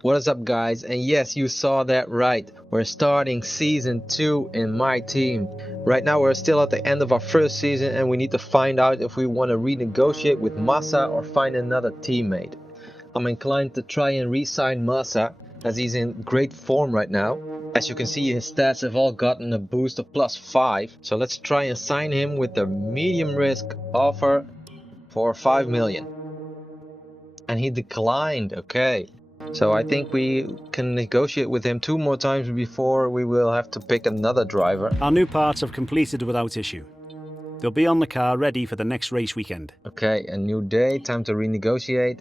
What is up, guys? And yes, you saw that right. We're starting season 2 in my team. Right now we're still at the end of our first season and we need to find out if we want to renegotiate with Massa or find another teammate. I'm inclined to try and re-sign Massa as he's in great form right now. As you can see, his stats have all gotten a boost of +5. So let's try and sign him with the medium risk offer for 5 million. And he declined. Okay. So I think we can negotiate with him 2 more times before we will have to pick another driver. Our new parts have completed without issue. They'll be on the car ready for the next race weekend. Okay, a new day, time to renegotiate.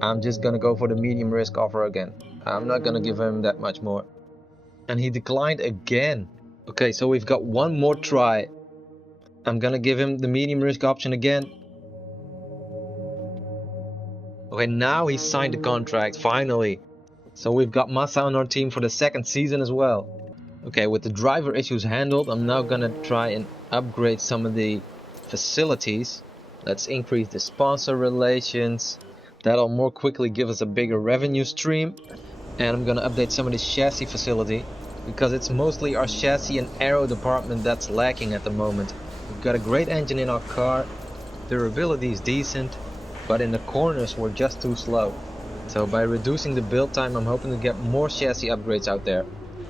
I'm just gonna go for the medium risk offer again. I'm not gonna give him that much more. And he declined again. Okay, so we've got one more try. I'm gonna give him the medium risk option again. Okay, now he signed the contract, finally. So we've got Massa on our team for the 2nd season as well. Okay, with the driver issues handled, I'm now gonna try and upgrade some of the facilities. Let's increase the sponsor relations. That'll more quickly give us a bigger revenue stream. And I'm gonna update some of the chassis facility, because it's mostly our chassis and aero department that's lacking at the moment. We've got a great engine in our car, durability is decent, but in the corners we're just too slow. So by reducing the build time, I'm hoping to get more chassis upgrades out there.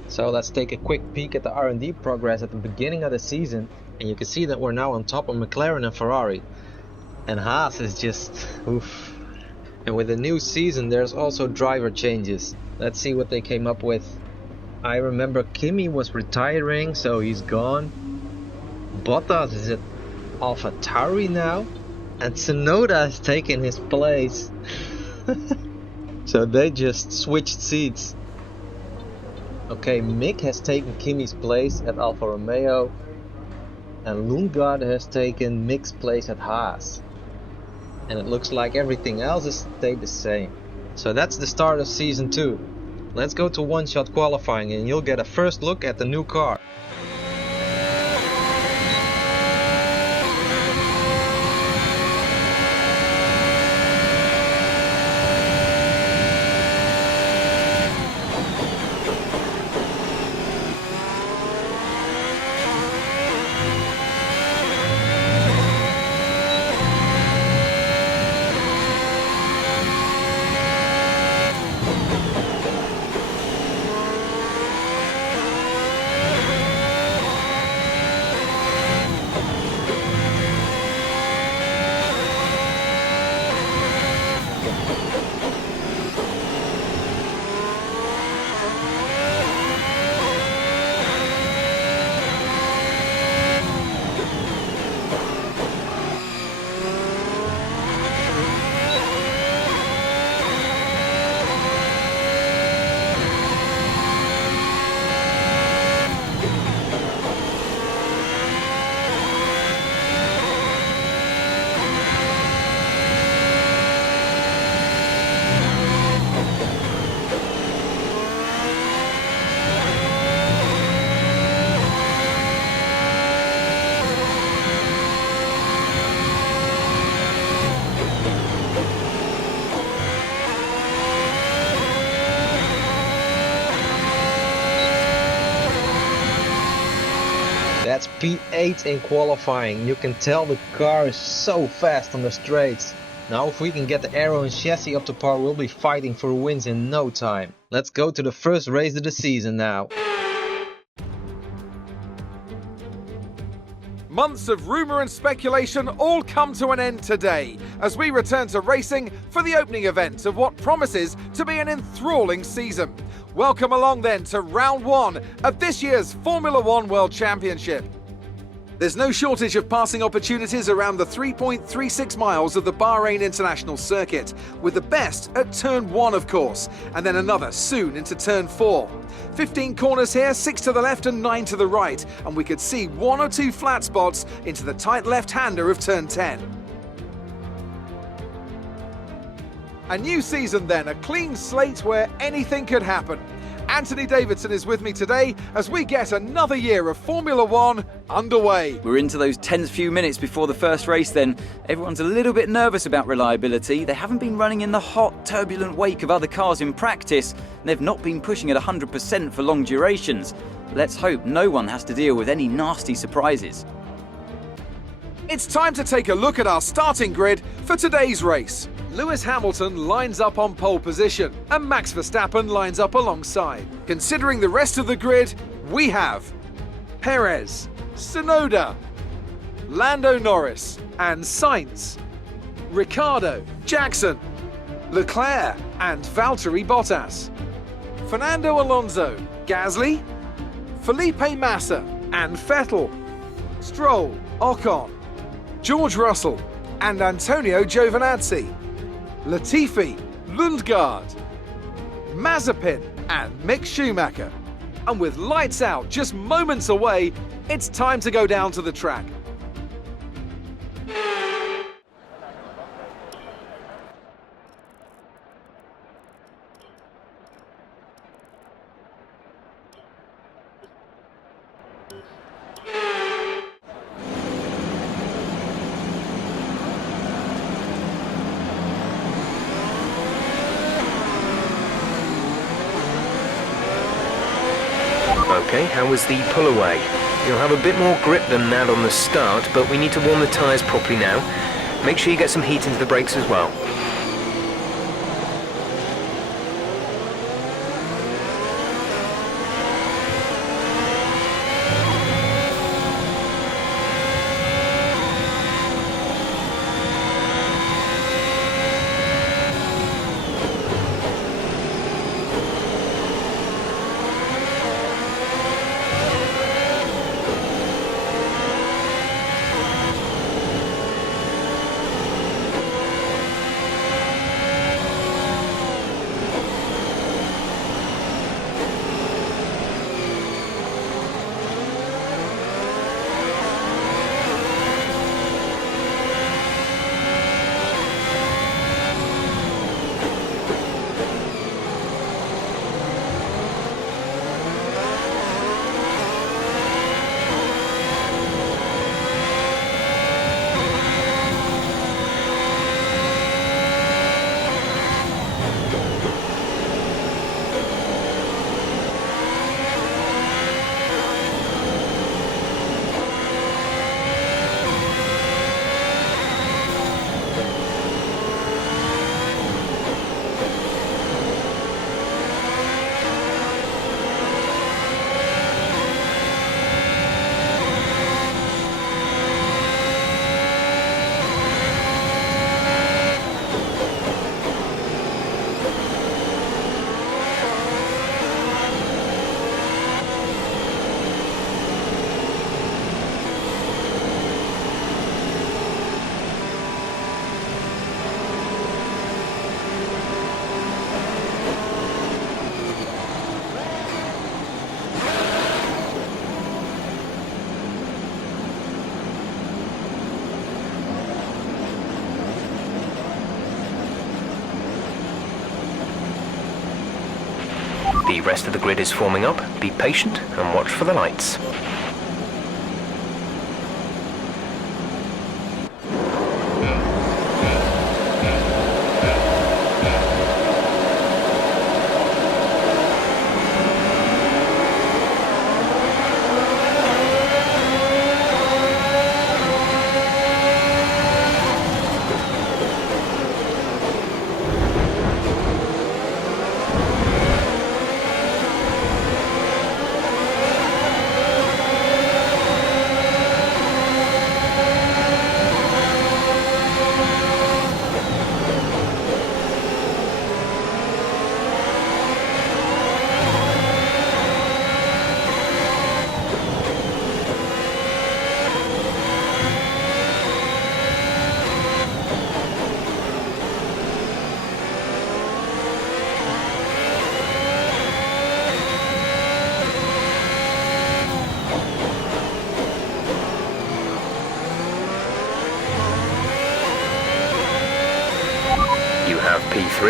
So let's take a quick peek at the R&D progress at the beginning of the season, and you can see that we're now on top of McLaren and Ferrari. And Haas is just oof. And with the new season there's also driver changes. Let's see what they came up with. I remember Kimi was retiring, so he's gone. Bottas is at AlphaTauri now. And Tsunoda has taken his place. So they just switched seats. Okay, Mick has taken Kimi's place at Alfa Romeo. And Lundgaard has taken Mick's place at Haas. And it looks like everything else has stayed the same. So that's the start of season 2. Let's go to one-shot qualifying and you'll get a first look at the new car. That's P8 in qualifying. You can tell the car is so fast on the straights. Now if we can get the aero and chassis up to par, we'll be fighting for wins in no time. Let's go to the first race of the season now. Months of rumour and speculation all come to an end today as we return to racing for the opening event of what promises to be an enthralling season. Welcome along then to round 1 of this year's Formula 1 World Championship. There's no shortage of passing opportunities around the 3.36 miles of the Bahrain International Circuit, with the best at turn 1 of course, and then another soon into turn 4. 15 corners here, 6 to the left and 9 to the right, and we could see 1 or 2 flat spots into the tight left-hander of turn 10. A new season then, a clean slate where anything could happen. Anthony Davidson is with me today as we get another year of Formula One underway. We're into those tense few minutes before the first race then. Everyone's a little bit nervous about reliability. They haven't been running in the hot, turbulent wake of other cars in practice. They've not been pushing at 100% for long durations. Let's hope no one has to deal with any nasty surprises. It's time to take a look at our starting grid for today's race. Lewis Hamilton lines up on pole position and Max Verstappen lines up alongside. Considering the rest of the grid, we have Perez, Tsunoda, Lando Norris and Sainz, Ricciardo, Jackson, Leclerc and Valtteri Bottas, Fernando Alonso, Gasly, Felipe Massa and Vettel, Stroll, Ocon, George Russell and Antonio Giovinazzi, Latifi, Lundgaard, Mazepin and Mick Schumacher. And with lights out just moments away, it's time to go down to the track. Okay, how was the pull away? You'll have a bit more grip than that on the start, but we need to warm the tyres properly now. Make sure you get some heat into the brakes as well. The rest of the grid is forming up. Be patient and watch for the lights.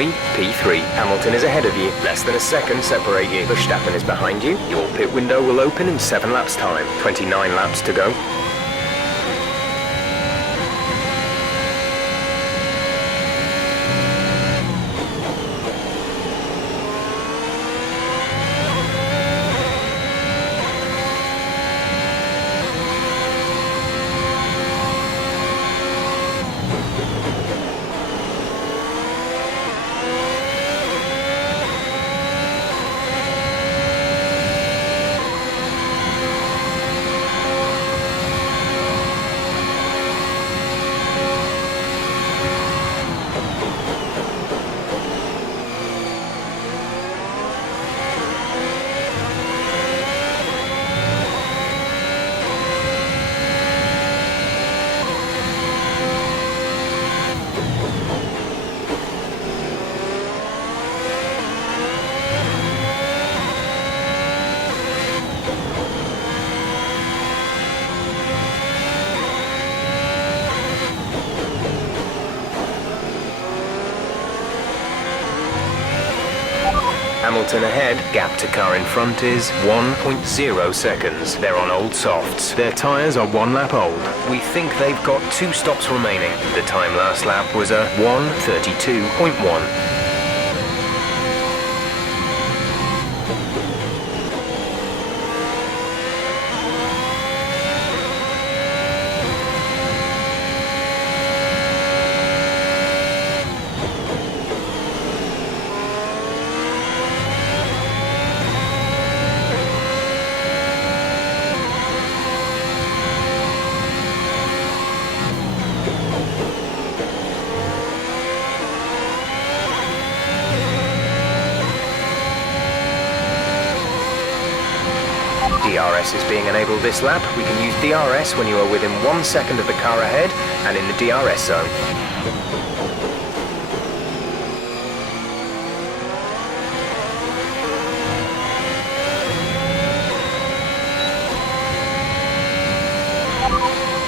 P3, P3. Hamilton is ahead of you. Less than a second separate you. Verstappen is behind you. Your pit window will open in 7 laps time. 29 laps to go. Hamilton ahead, gap to car in front is 1.0 seconds. They're on old softs. Their tyres are 1 lap old. We think they've got 2 stops remaining. The time last lap was a 1:32.1. DRS is being enabled this lap. We can use DRS when you are within 1 second of the car ahead and in the DRS zone.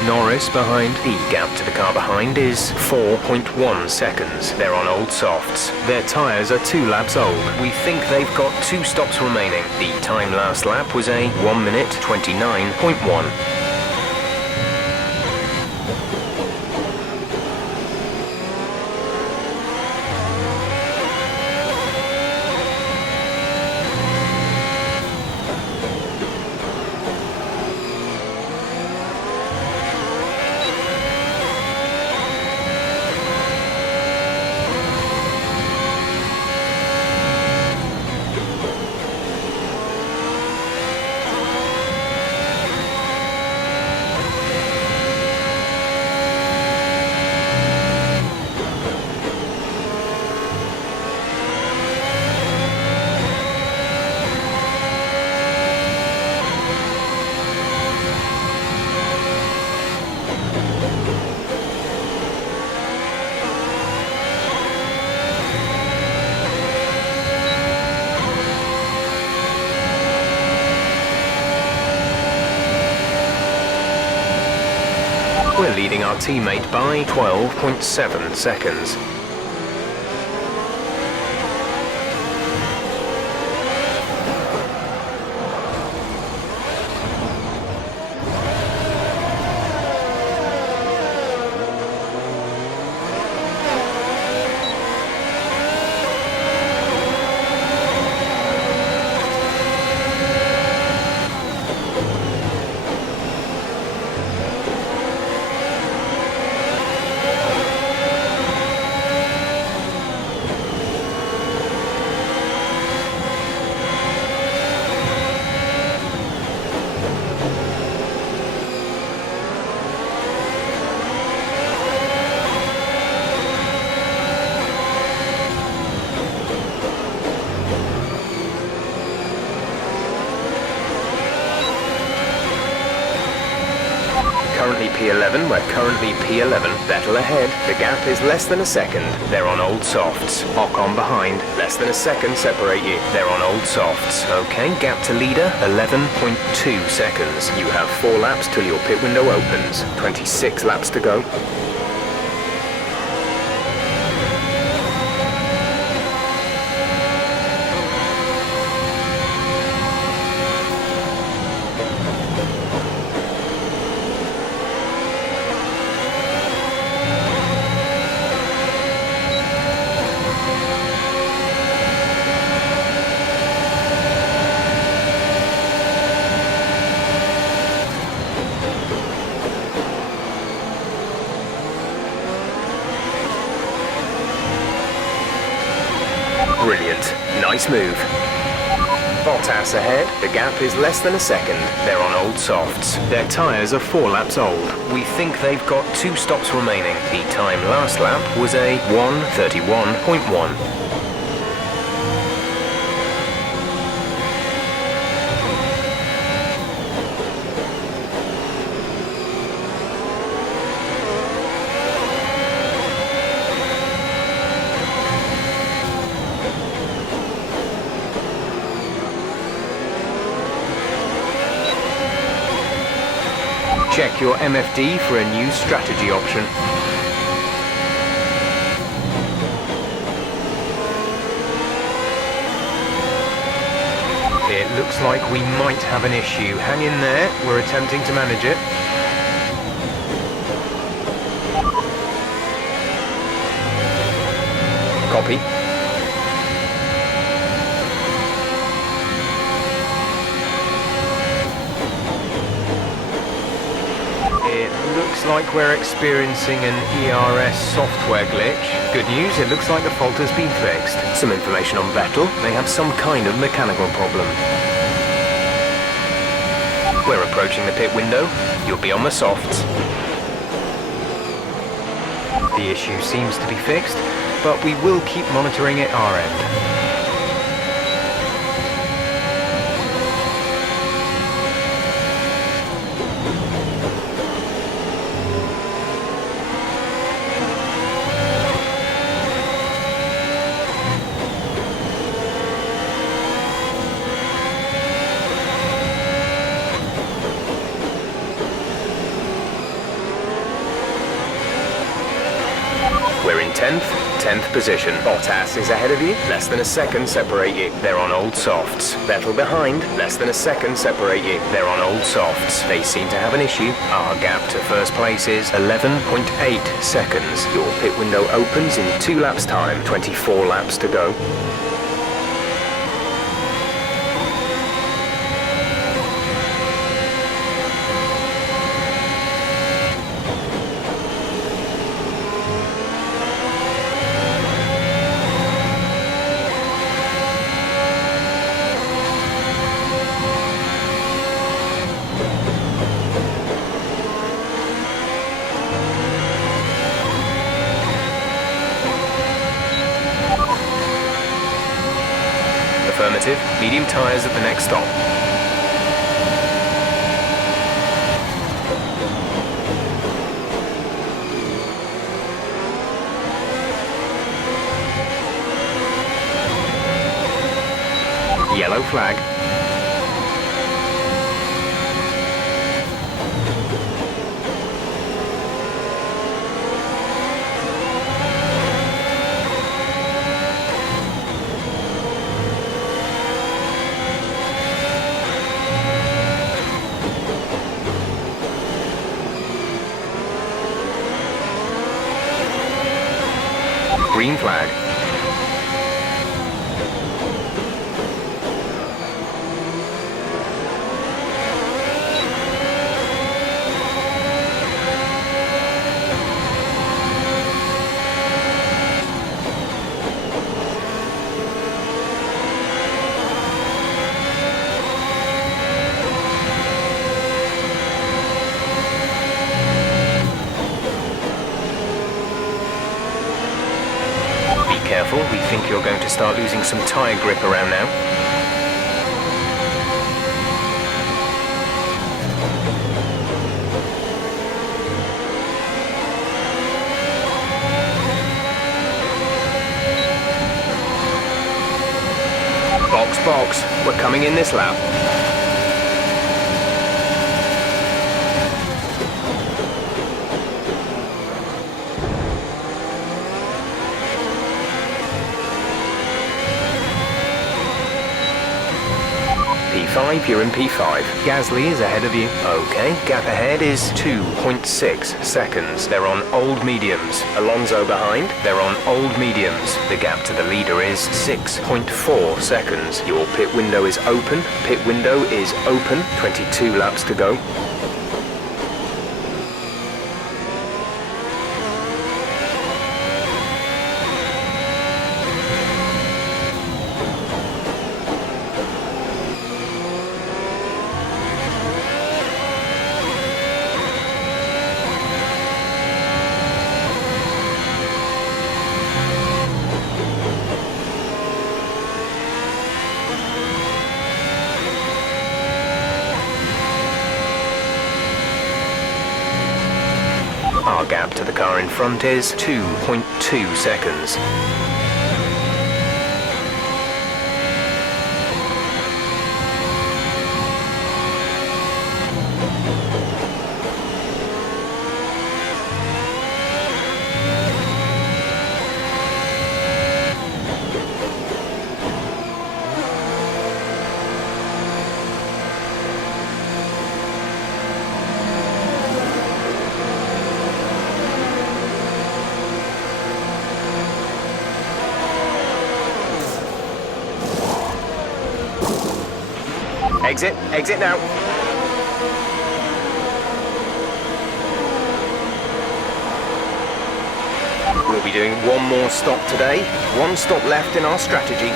Norris behind. The gap to the car behind is 4.1 seconds. They're on old softs. Their tyres are 2 laps old. We think they've got 2 stops remaining. The time last lap was a 1:29.1. We're leading our teammate by 12.7 seconds. Currently P11, we're currently P11. Vettel ahead, the gap is less than a second. They're on old softs. Ocon behind, less than a second separate you. They're on old softs. Okay, gap to leader, 11.2 seconds. You have 4 laps till your pit window opens. 26 laps to go. Nice move. Bottas ahead. The gap is less than a second. They're on old softs. Their tyres are 4 laps old. We think they've got 2 stops remaining. The time last lap was a 1:31.1. Check your MFD for a new strategy option. It looks like we might have an issue. Hang in there, we're attempting to manage it. Copy. It looks like we're experiencing an ERS software glitch. Good news, it looks like the fault has been fixed. Some information on Vettel. They have some kind of mechanical problem. We're approaching the pit window. You'll be on the softs. The issue seems to be fixed, but we will keep monitoring it our end. We're in 10th position. Bottas is ahead of you, less than a second separate you. They're on old softs. Vettel behind, less than a second separate you. They're on old softs. They seem to have an issue. Our gap to first place is 11.8 seconds. Your pit window opens in 2 laps time, 24 laps to go. Affirmative. Medium tyres at the next stop. Yellow flag. Green flag. Careful, we think you're going to start losing some tyre grip around now. Box, we're coming in this lap. P5, you're in P5. Gasly is ahead of you. Okay, gap ahead is 2.6 seconds. They're on old mediums. Alonso behind, they're on old mediums. The gap to the leader is 6.4 seconds. Your pit window is open. Pit window is open. 22 laps to go. gap to the car in front is 2.2 seconds. Exit now. We'll be doing one more stop today. One stop left in our strategy.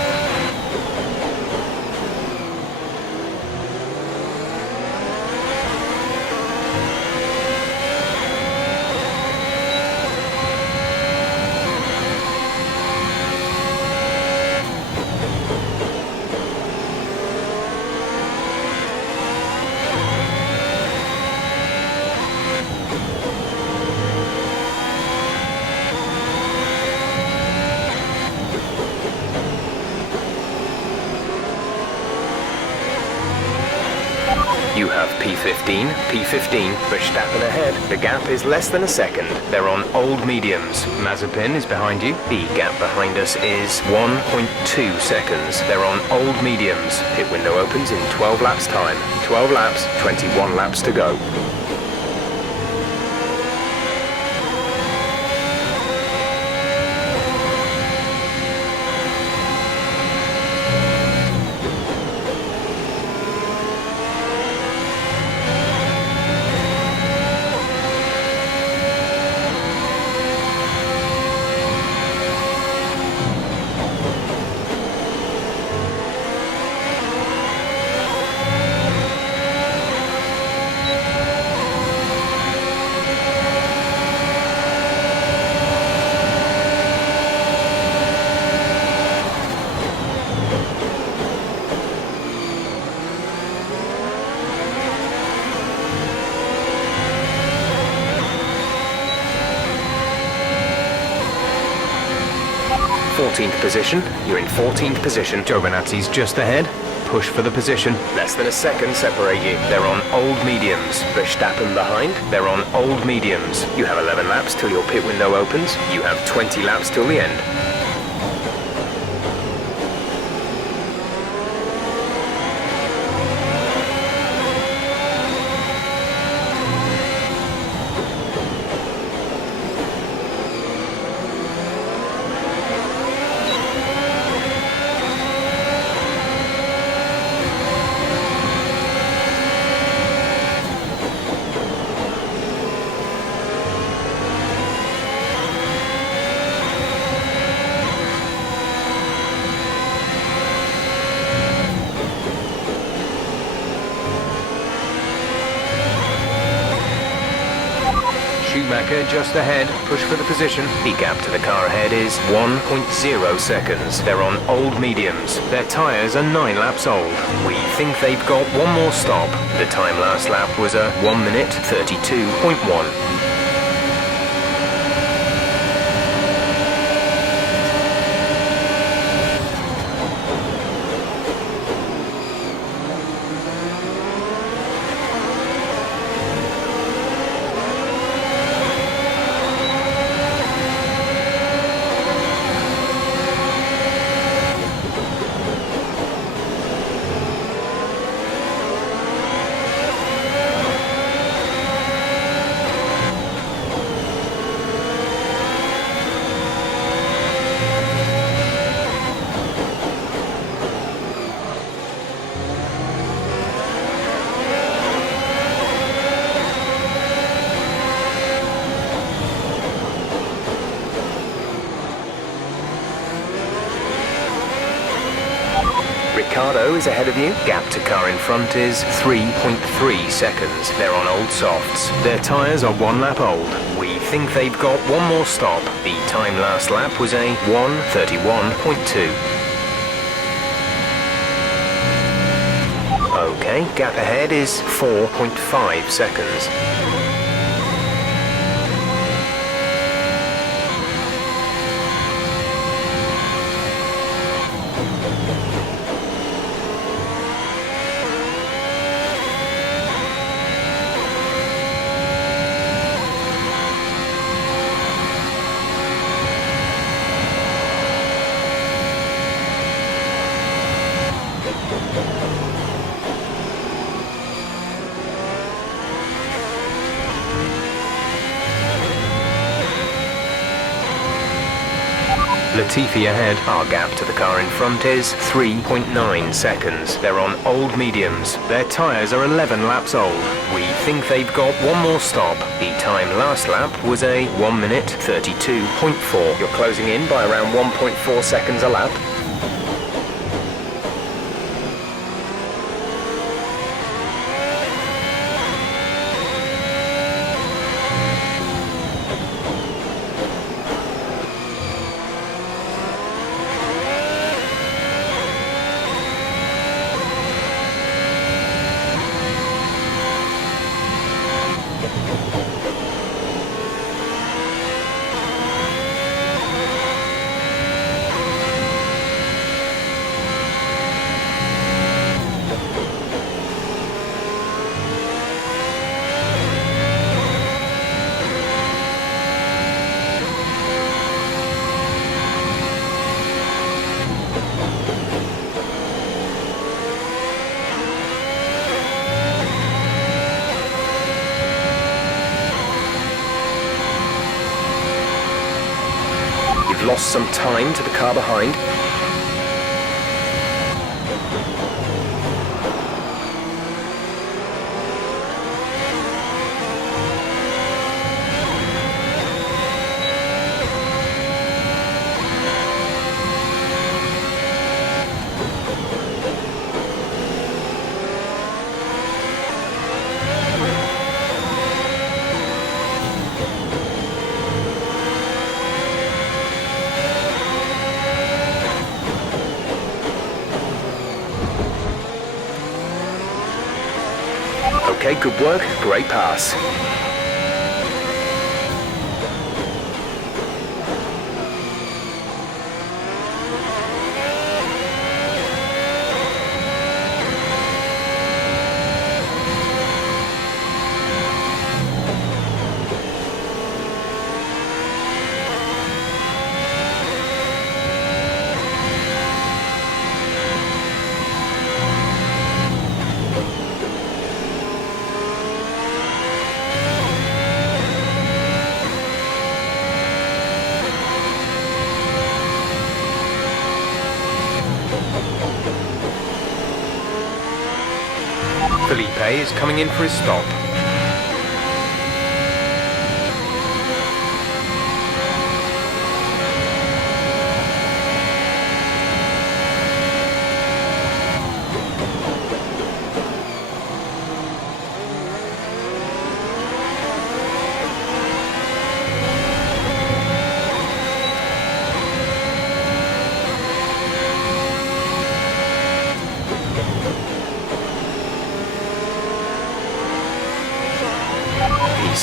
You have P15, Verstappen ahead. The gap is less than a second. They're on old mediums. Mazepin is behind you. The gap behind us is 1.2 seconds. They're on old mediums. Pit window opens in 12 laps time. 12 laps, 21 laps to go. Position. You're in 14th position. Giovinazzi's just ahead. Push for the position. Less than a second separate you. They're on old mediums. Verstappen behind. They're on old mediums. You have 11 laps till your pit window opens. You have 20 laps till the end. Just ahead, push for the position. The gap to the car ahead is 1.0 seconds. They're on old mediums. Their tyres are 9 laps old. We think they've got one more stop. The time last lap was a 1 minute 32.1. Ricardo is ahead of you. Gap to car in front is 3.3 seconds. They're on old softs. Their tyres are 1 lap old. We think they've got one more stop. The time last lap was a 1:31.2. Okay, gap ahead is 4.5 seconds. Latifi ahead. Our gap to the car in front is 3.9 seconds. They're on old mediums. Their tyres are 11 laps old. We think they've got one more stop. The time last lap was a 1 minute 32.4. You're closing in by around 1.4 seconds a lap. Lost some time to the car behind. Okay, good work, great pass. Felipe is coming in for his stop.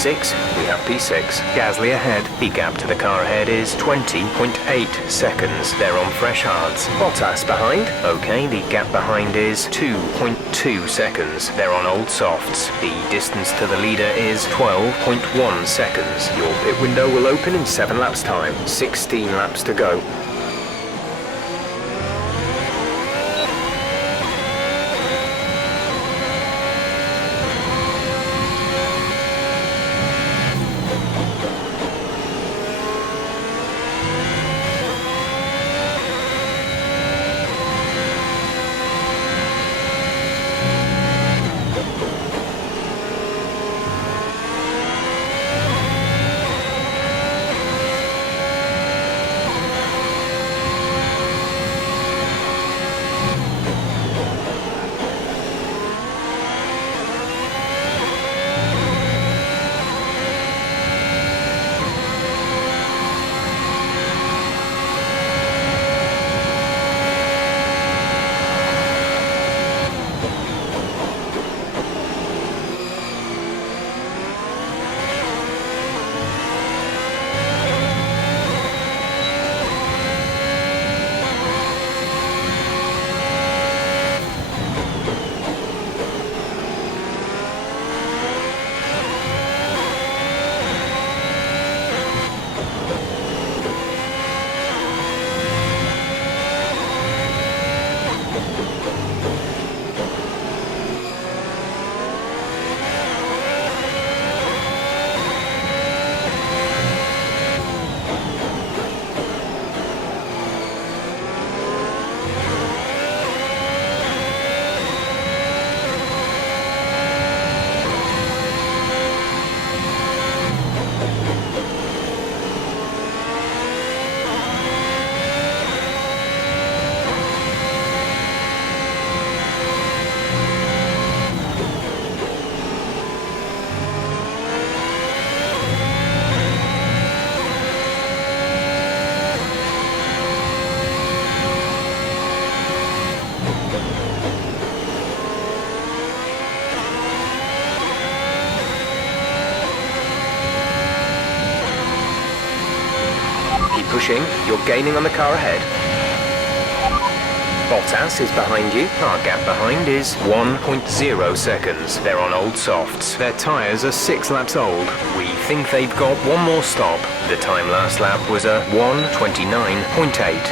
P6, we have P6. Gasly ahead. The gap to the car ahead is 20.8 seconds. They're on fresh hards. Bottas behind. Okay, the gap behind is 2.2 seconds. They're on old softs. The distance to the leader is 12.1 seconds. Your pit window will open in 7 laps time. 16 laps to go. pushing, you're gaining on the car ahead. Bottas is behind you. Our gap behind is 1.0 seconds. They're on old softs. Their tyres are 6 laps old. We think they've got one more stop. The time last lap was a 1:29.8.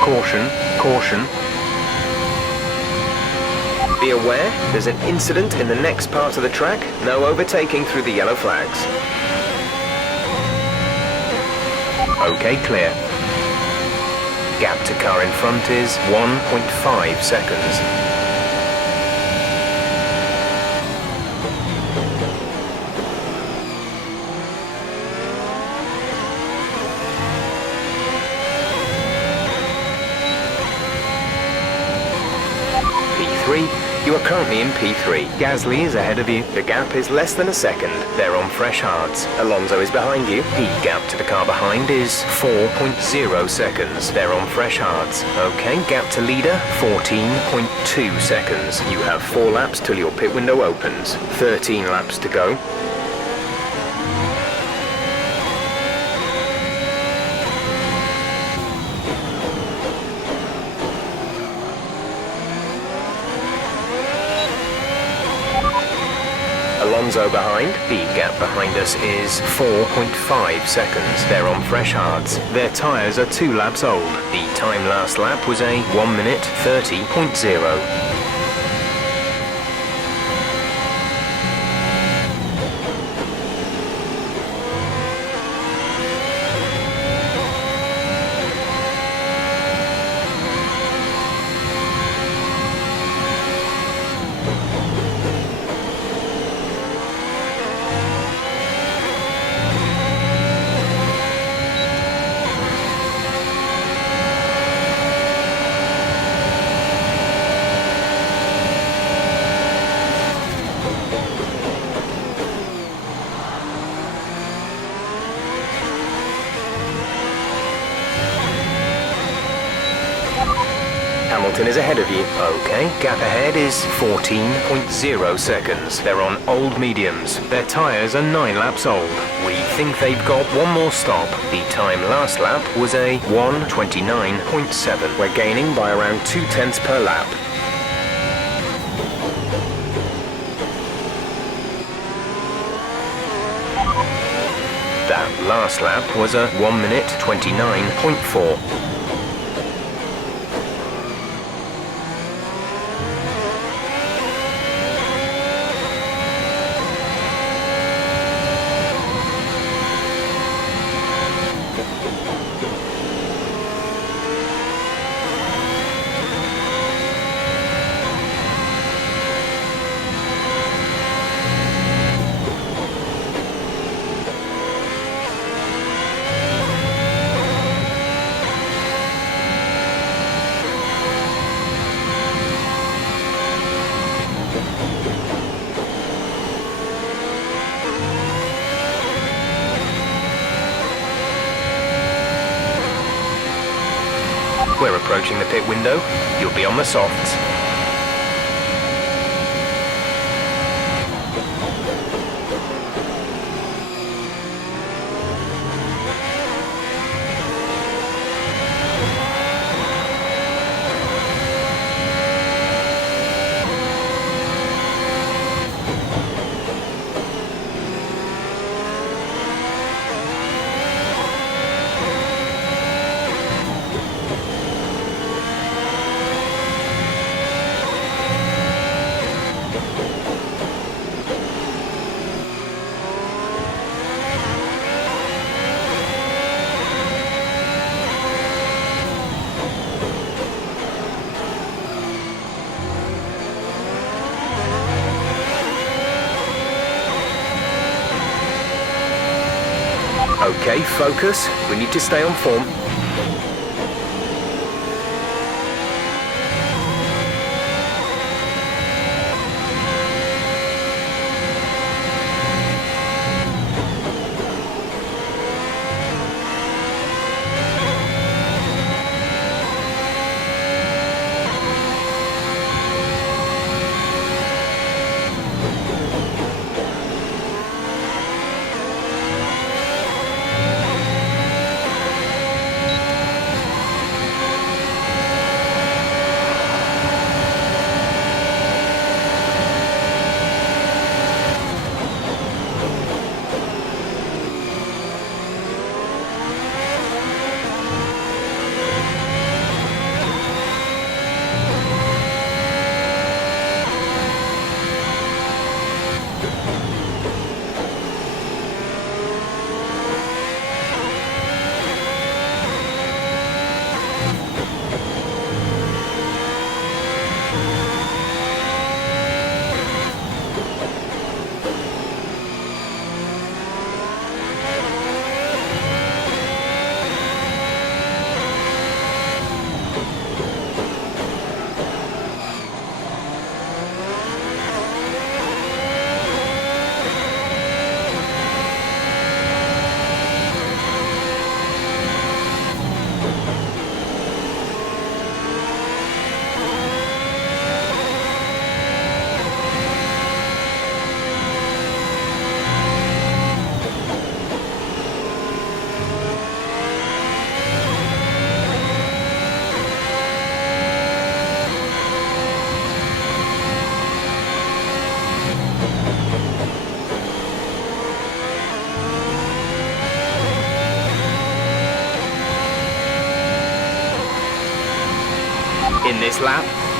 Caution, caution. Be aware, there's an incident in the next part of the track. No overtaking through the yellow flags. Okay, clear. Gap to car in front is 1.5 seconds. You are currently in P3. Gasly is ahead of you. The gap is less than a second. They're on fresh hards. Alonso is behind you. The gap to the car behind is 4.0 seconds. They're on fresh hards. Okay, gap to leader, 14.2 seconds. You have 4 laps till your pit window opens. 13 laps to go. Alonso behind. The gap behind us is 4.5 seconds. They're on fresh hards. Their tyres are 2 laps old. The time last lap was a 1:30.0. Hamilton is ahead of you. Okay, gap ahead is 14.0 seconds. They're on old mediums. Their tyres are 9 laps old. We think they've got one more stop. The time last lap was a 1:29.7. We're gaining by around 0.2 per lap. That last lap was a 1:29.4. We're approaching the pit window. You'll be on the softs. Okay, focus. We need to stay on form.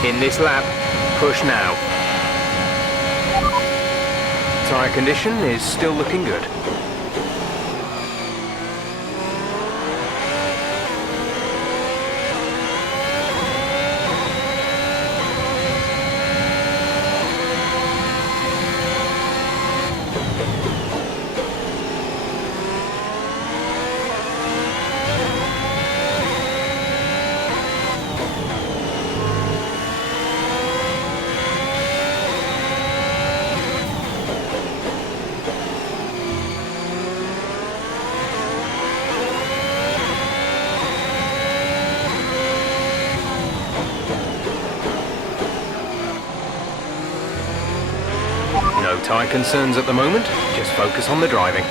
In this lap, push now. Tyre condition is still looking good. No tyre concerns at the moment, just focus on the driving.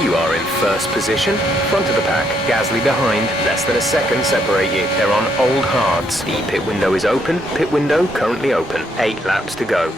You are in first position, front of the pack, Gasly behind, less than a second separate you. They're on old hards. The pit window is open, pit window currently open. 8 laps to go.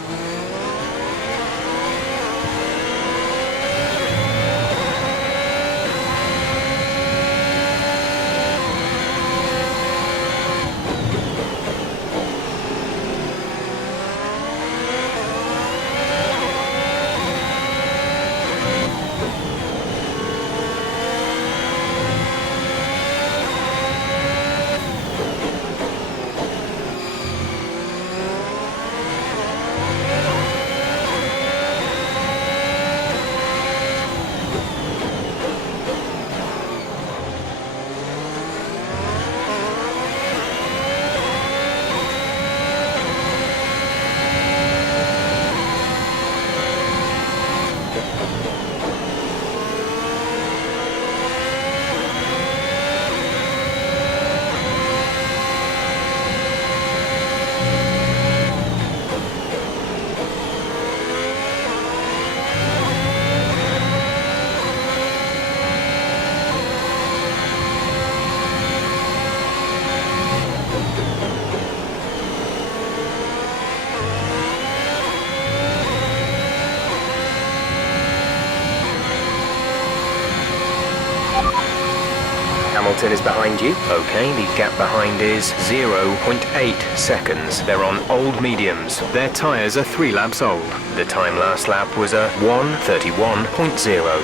Hamilton is behind you. Okay, the gap behind is 0.8 seconds. They're on old mediums. Their tyres are 3 laps old. The time last lap was a 1:31.0.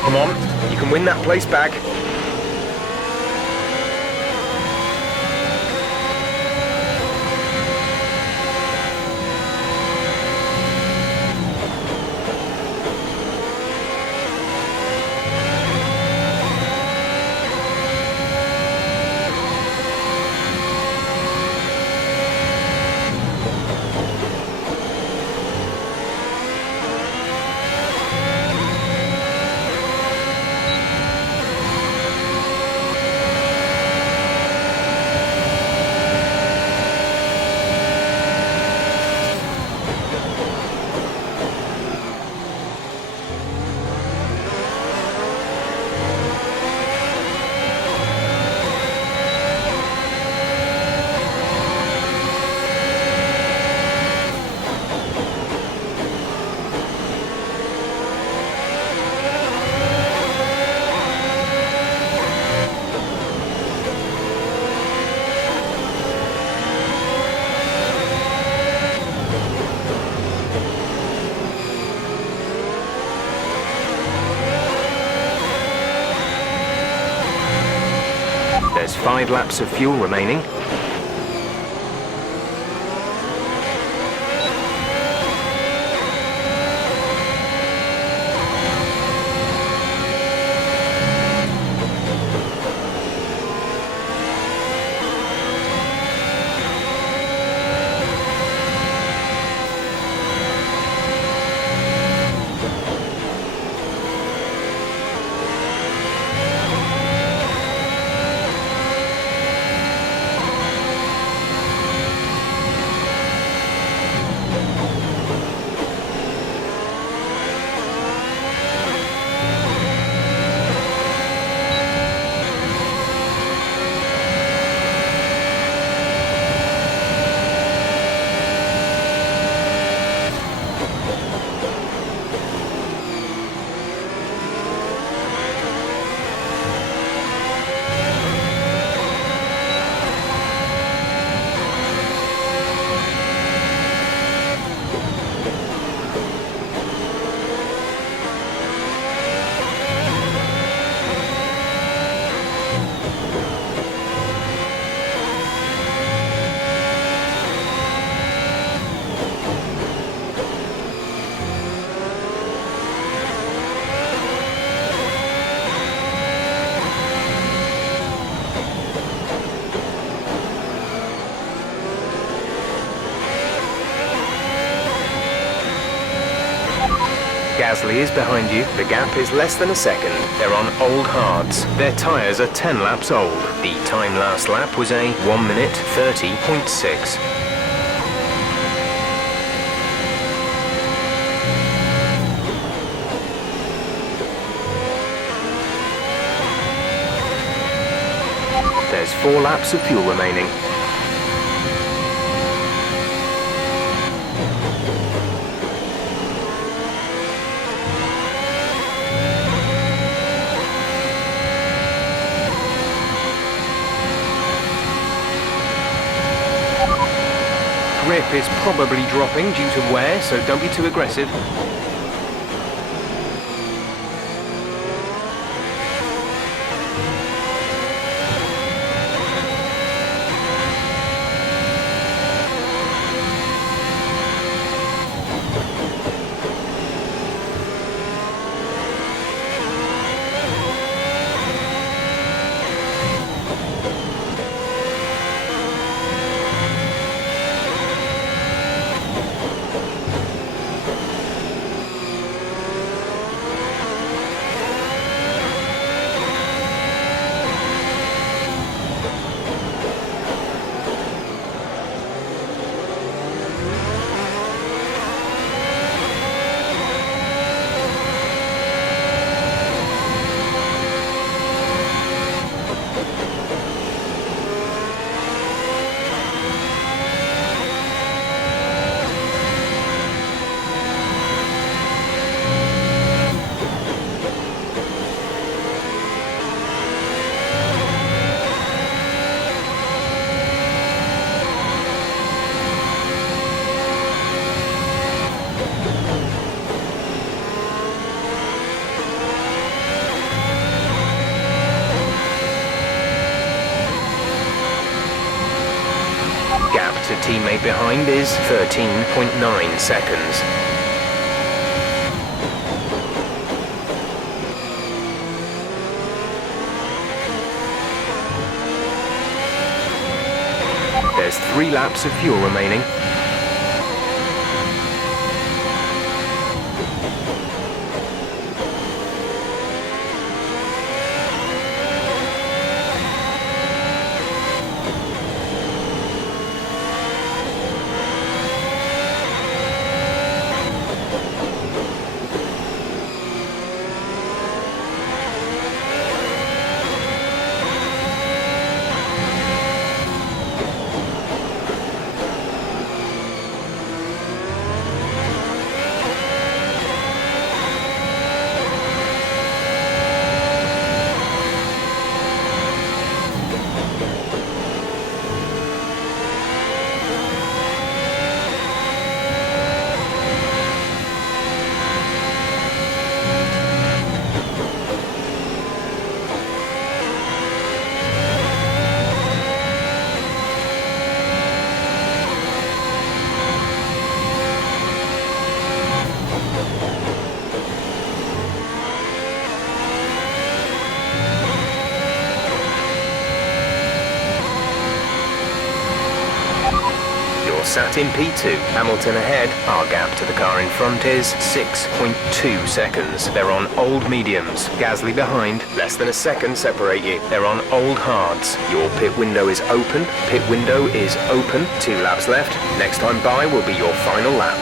Come on, you can win that place back. There's 5 laps of fuel remaining. Gasly is behind you. The gap is less than a second. They're on old hards. Their tyres are 10 laps old. The time last lap was a 1:30.6. There's 4 laps of fuel remaining. Grip is probably dropping due to wear, so don't be too aggressive. Gap to teammate behind is 13.9 seconds. There's 3 laps of fuel remaining. Sat in P2, Hamilton ahead. Our gap to the car in front is 6.2 seconds. They're on old mediums. Gasly behind, less than a second separate you. They're on old hards. Your pit window is open. Pit window is open. 2 laps left. Next time by will be your final lap.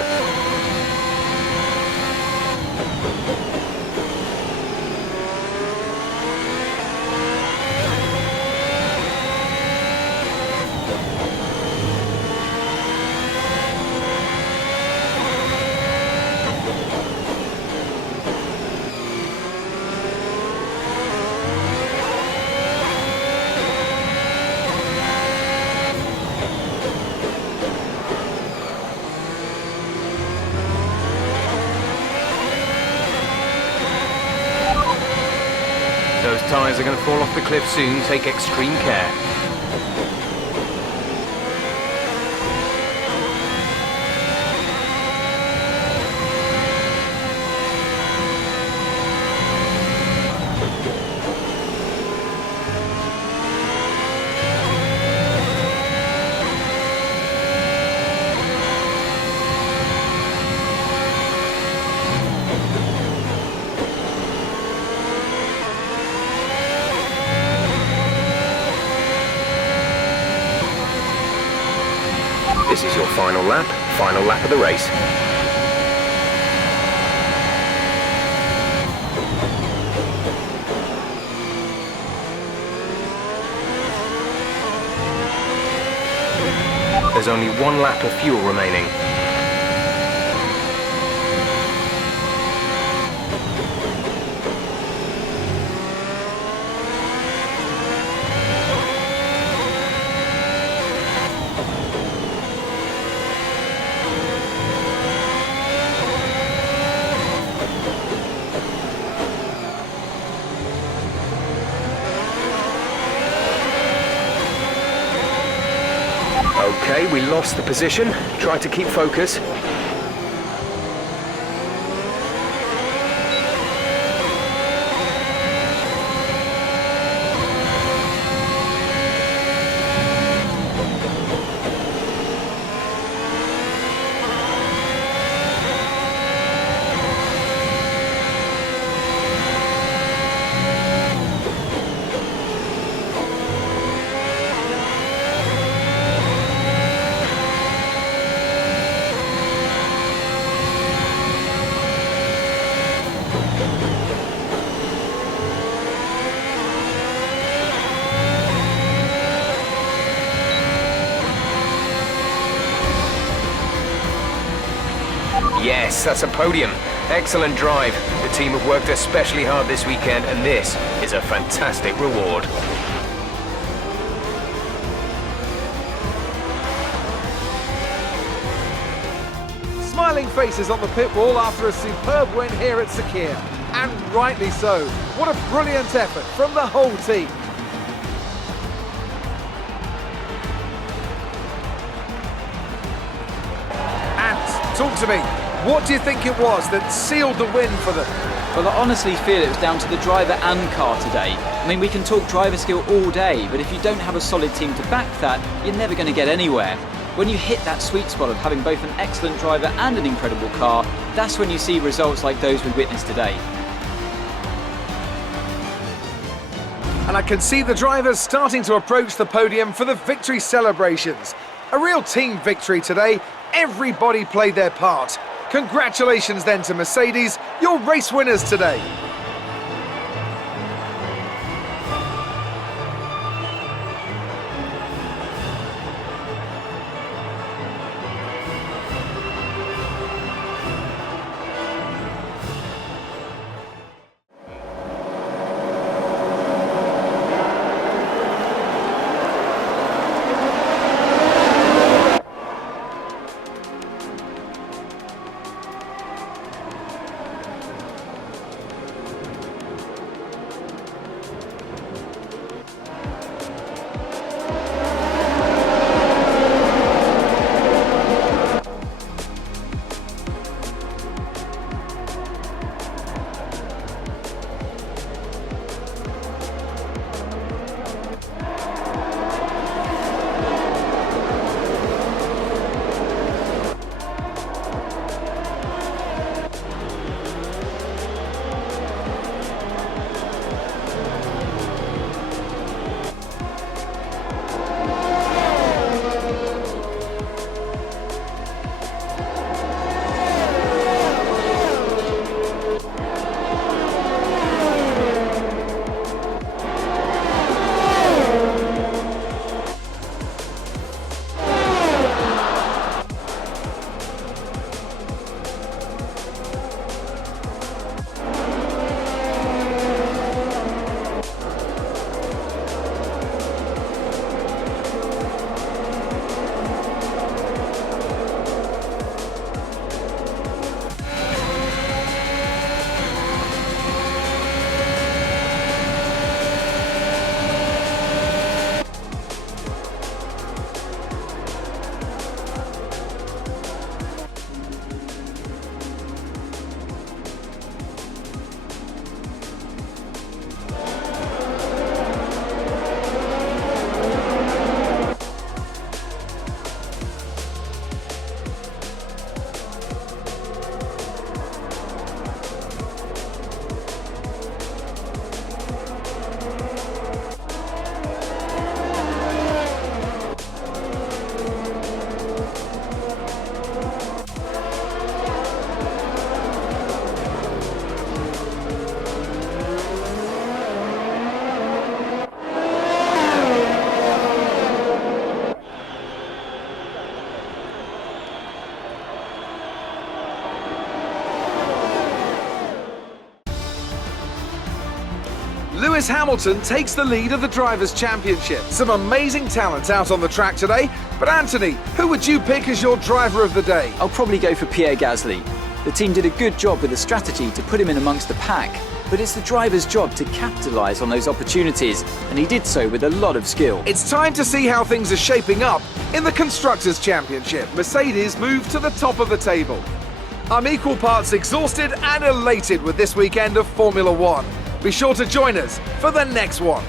Those tyres are going to fall off the cliff soon. Take extreme care. This is your final lap of the race. There's only 1 lap of fuel remaining. Okay, we lost the position. Try to keep focus. Yes, that's a podium. Excellent drive. The team have worked especially hard this weekend, and this is a fantastic reward. Smiling faces on the pit wall after a superb win here at Sakhir. And rightly so. What a brilliant effort from the whole team. talk to me. What do you think it was that sealed the win for them? Well, I honestly feel it was down to the driver and car today. I mean, we can talk driver skill all day, but if you don't have a solid team to back that, you're never going to get anywhere. When you hit that sweet spot of having both an excellent driver and an incredible car, that's when you see results like those we witnessed today. And I can see the drivers starting to approach the podium for the victory celebrations. A real team victory today. Everybody played their part. Congratulations then to Mercedes, your race winners today. Lewis Hamilton takes the lead of the Drivers' Championship. Some amazing talent out on the track today. But Anthony, who would you pick as your driver of the day? I'll probably go for Pierre Gasly. The team did a good job with the strategy to put him in amongst the pack, but it's the driver's job to capitalise on those opportunities, and he did so with a lot of skill. It's time to see how things are shaping up in the Constructors' Championship. Mercedes move to the top of the table. I'm equal parts exhausted and elated with this weekend of Formula One. Be sure to join us for the next one.